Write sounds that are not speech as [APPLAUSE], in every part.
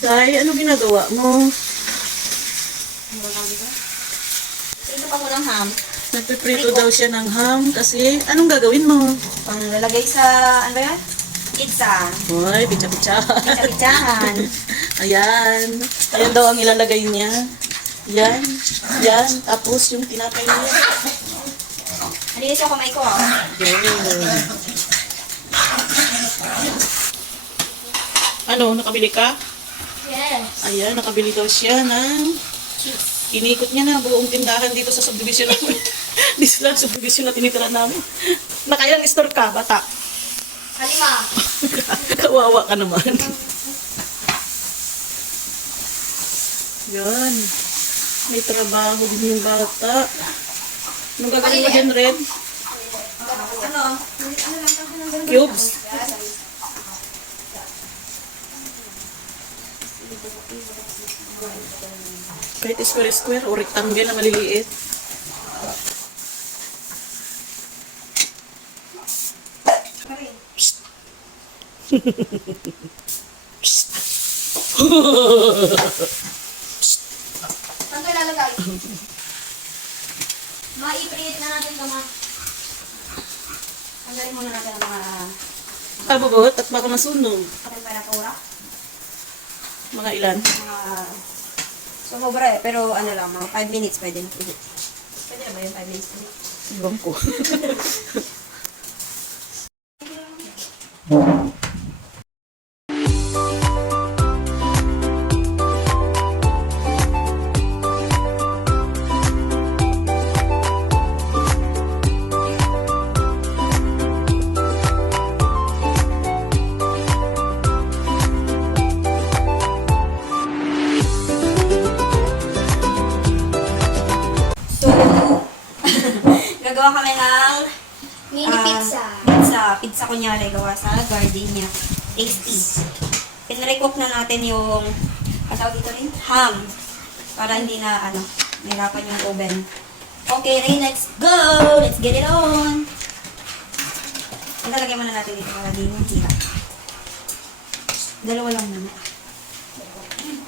Dahil, ano ginagawa mo? Ito pa mo ng ham. Nagpiprito daw siya ng ham kasi anong gagawin mo? Pang lalagay sa, ano ba yan? Pizza. Hoy, pitsa-pitsa. Pizza-pizzahan. [LAUGHS] Ayan. Ayan daw ang ilalagay niya. Yan. Yan. Tapos yung tinapay niya. Nalinis yung kamay ko. ah. Yan. Ano, nakabili ka? Yes. Ayan, nakabili daw siya ng... Inikot niya na buong tindahan dito sa subdivision namin. This lang subdivision na tinitira namin. Nakailang store ka, bata? Halima. [LAUGHS] Kawawa ka naman. Yan. May trabaho din yung bata. Anong gagawin mo dyan, Red? Ano? Ano ng ganun? Cubes? Kahit square-square o rectangle na maliliit. Saan ko ilalagay? Ma-i-preheat na natin ito, ma. Tanggalin muna natin ang mga Kabubot at baka masunog. temperatura. Mga ilan? Mga... So, sobra eh. Pero ano lang, mga 5 minutes pwede na. Pwede, pwede na ba yung 5 minutes? Iwan ko. [LAUGHS] gagawa kami ng Mini ah, pizza. Pizza. Pizza kunyari gawa sa gardenia. Tasty. Pinrecook na natin yung kasawag dito rin, ham. Para hindi na, ano, mahirapan yung oven. Okay, Ray, let's go! Let's get it on! Ilalagay muna natin dito para di yung hira. Dalawa lang muna.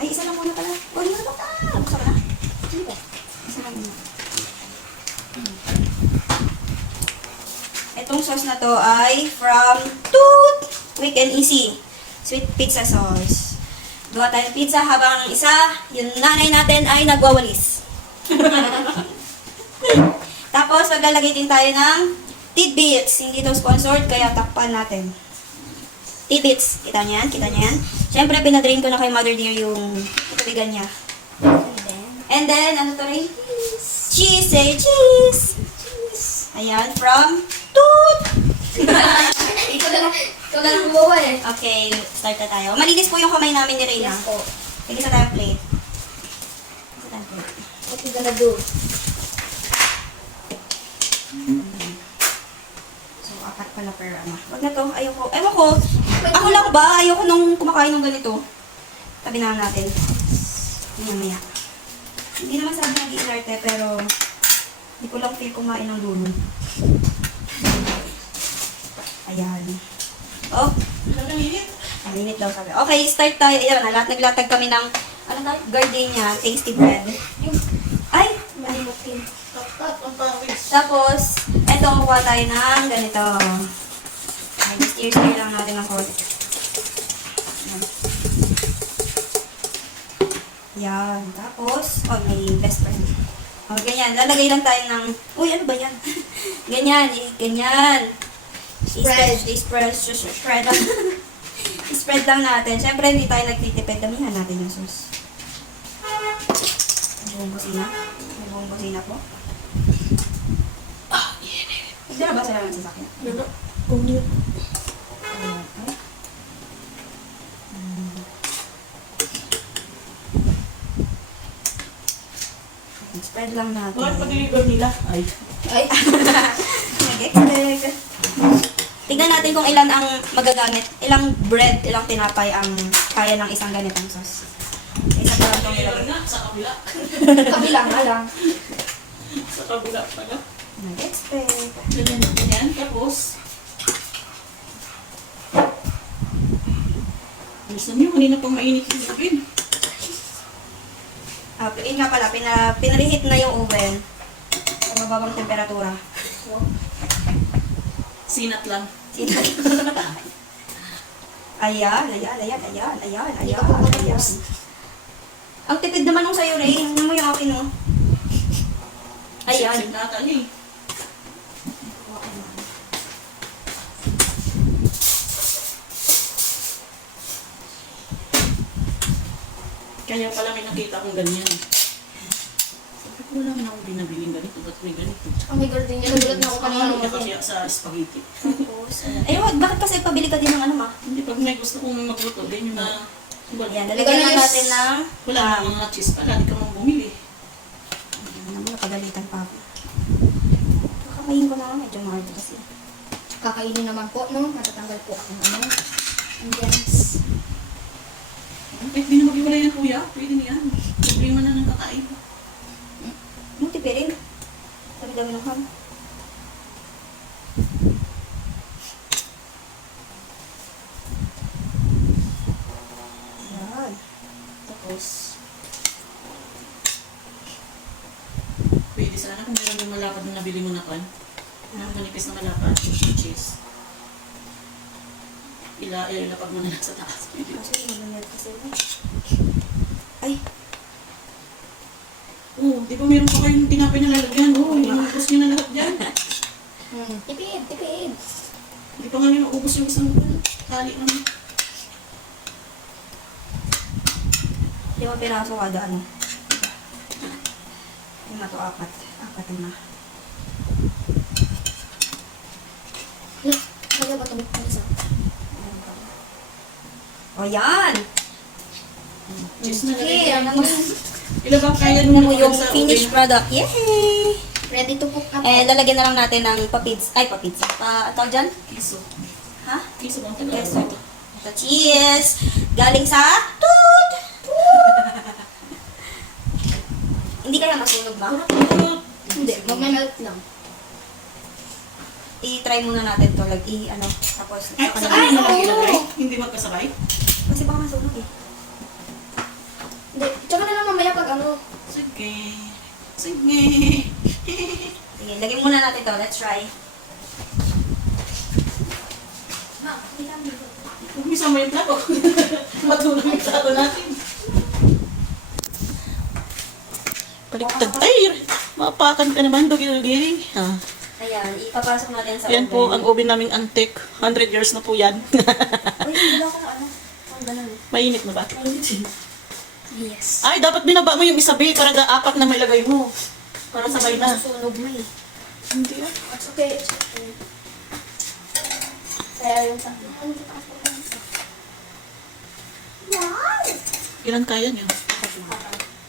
Ay, isa lang muna pala. Huwag mo na ba? Buksan mo na. Hindi ba? Isa lang muna. Itong sauce na to ay from Toot Quick and Easy. Sweet pizza sauce. Gawa tayo ng pizza habang ang isa, yung nanay natin ay nagwawalis. [LAUGHS] Tapos, maglalagay din tayo ng tidbits. Hindi to sponsored, kaya takpan natin. Tidbits. Kita niyo yan? Kita niyo yan? Siyempre, pinadrain ko na kay Mother Dear yung tubigan niya. And then, ano to rin? Cheese. Say cheese. Ayan, from Toot. Ikaw na lang, ikaw na lang gumawa eh. Okay, start na tayo. Malinis po yung kamay namin ni Reyna. Yes po. Sige sa tayong plate. Sa tayong plate. What you gonna do? So, apat pala per ano. Wag na to. Ayoko. Ewan ko. Ako lang ba? Ayoko nung kumakain ng ganito. Tabi na natin. Maya maya. Hindi naman sabi nag-iinarte, pero hindi ko lang feel kumain ng dulo. Ayan. Oh, ang init daw sabi. Okay, start tayo. Ayan na, lahat naglatag kami ng, ano tayo? Gardenia, tasty bread. Ay, May mukin. tapos, eto, kukuha tayo ng ganito. Ay, stir-stir lang natin ng konti. Yan. Tapos, oh, may best friend. Oh, ganyan. Lalagay lang tayo ng, uy, ano ba yan? [LAUGHS] ganyan, eh, ganyan. Spread. I-spread, i-spread. I-spread lang natin. Siyempre, hindi tayo nagtitipid. Damihan natin yung sauce. Buong busina. Buong busina po. Hindi na ba sila ng sasakyan? Ano? Kunit. Spread lang natin. Bakit pa-deliver nila? Ay. Ay, [LAUGHS] Nag-expect. Tignan natin kung ilan ang magagamit. Ilang bread, ilang tinapay ang kaya ng isang ganitong sauce. Isa pa lang itong ilagay. na sa kabila. [LAUGHS] kabilang nga lang. [LAUGHS] Sa kabila pala. Nag-expect. Ganyan, ganyan. Tapos, Gusto niyo, kanina pang mainit yung oven. Ah, yun nga pala, pina, pinreheat na yung oven sa mababang temperatura. Sinat lang. Ayan, ayan, ayan, ayan, ayan, ayan, ayan. Ang tipid naman nung sa'yo, Ray. Tingnan mo yung akin, oh. Ayan. Sip-sip na ata eh. Kaya pala may nakita akong ganyan. Ko wala naman akong binabiling ganito. Ba't may ganito? Oh my God, din yan. Nagulat na ako kanina. Ano kaya sa spaghetti? Ay, wag, bakit kasi pabili ka din ng ano, ma? Hindi, pag may gusto kong magluto, ganyan na... Wala, Ayan, lalagyan na natin ng... wala na mga cheese pala, di ka mong bumili. Ano mo, napagalitan pa ako. Kakamayin ko na, medyo mahal kasi. Kakainin naman po, no? Matatanggal po ang ano. Ang germs. Eh, di na mag-iwala yan, kuya. Pwede na yan. Problema na ng kakain. Yung tipirin. Dami-dami ng ham. Ayan. Tapos, Pwede sana kung meron yung malapad na nabili mo na kan. Ang manipis na malapad, cheese. Ila, ilapag mo na lang sa taas. kasi maganyan kasi. Ay, Oo, di ba meron pa kayong tinapay na lalagyan? Oo, inubos nyo na lahat dyan. Hmm. Tipid, tipid. Di pa nga nyo naubos yung isang kali naman. lima piraso kada ano. Lima to apat. Apat na. Hala, kaya ba ito? Ano isa? O yan! Cheese na Okay, lalagyan mo. mo? Ba kaya mo nyo yung finished product. Yay! Ready to cook na po. Eh, lalagyan na lang natin ng papids. Ay, papids. Pa, tawag dyan? Kiso. Ha? Kiso bang tagal? Ito, cheese! Galing sa toot! [LAUGHS] Hindi kaya masunog ba? Hindi, magme-melt lang. I-try muna natin to. Lag, i, ano, tapos, Ay, saka sa na- kanin na lang oo. ilagay? Hindi magkasabay? Kasi baka masunog eh. Hindi, tsaka na lang mamaya pag ano. Sige. Sige. Sige, lagyan muna natin to. Let's try. Huwag mo isama yung plato. [LAUGHS] Matulog yung plato natin. Baliktad. Ay! Mapakan ka naman, dugi-dugi. Ah. Ayan, ipapasok natin sa Yan po ang oven naming antique. 100 years na po yan. Uy, hindi kung ano? Ang ganun. Mainit na ba? Yes. Ay, dapat binaba mo yung isa, B, para da apat na may lagay mo. Para sabay na. Sunog mo eh. Hindi ah. It's okay, it's okay. Kaya yung. Wow! Ilan kaya niya?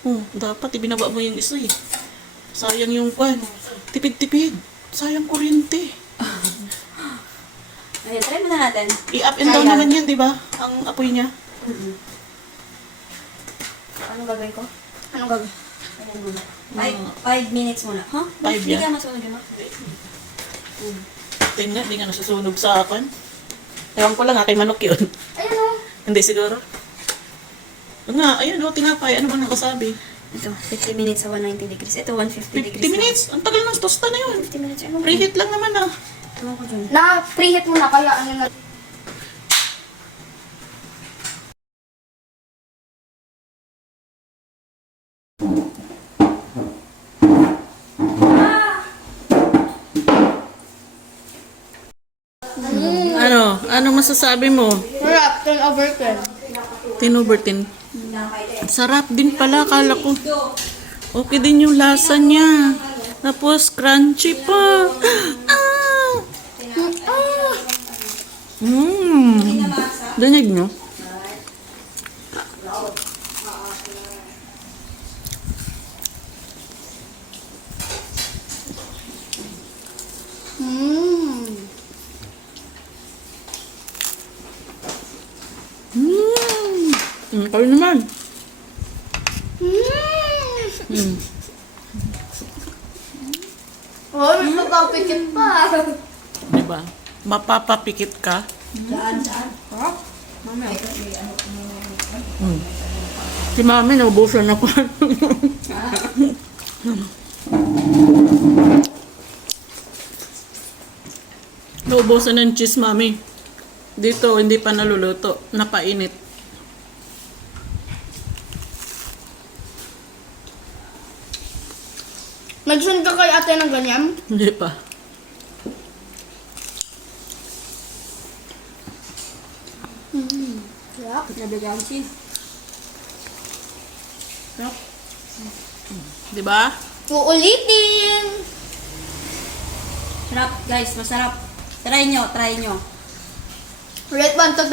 Oh, dapat ibinaba mo yung isa eh. Sayang yung kwan. Tipid-tipid. Sayang kuryente. Ayan, try muna natin. I-up and down naman yan, di ba? Ang apoy niya. Anong gagawin ko? Anong gagawin? Ayan muna. Five, five minutes muna. Ha? Five Hindi yan. kaya masunog yun, ha? Tingnan, di nga nasusunog sa akin. Ewan ko lang ha, kay manok yun. Ayun o. Hindi siguro. Nga, ayun o, tinapay. Ano ba nakasabi? Ito, 50 minutes sa 190 degrees. Ito, 150 50 degrees. minutes. Ang tagal ng tosta na yun. 50 minutes. Ano? Preheat lang naman ah. Ewan ko dyan. Na-preheat mo na, kaya ano na... Ano? Ano masasabi mo? Sarap, turn over ko. Tinubertin. Sarap din pala, kala ko. Okay din yung lasa niya. Tapos crunchy pa. [GASPS] Ah! Ah! Mmm. Danig nyo? Mm, kayo naman. Mm. Oh, may papapikit pa. Diba? Mapapapikit ka. Daan, daan. Harap. Mamaya. Ano, ano Mm. Si mami, naubusan ako. [LAUGHS] naubusan ng cheese, mami. Dito, hindi pa naluluto. Napainit. Nag-send ka kay ate ng ganyan? Hindi pa. Sarap. Nabigyan cheese. Di ba? Uulitin! Sarap guys, masarap. Try nyo, try nyo. Rate 1 to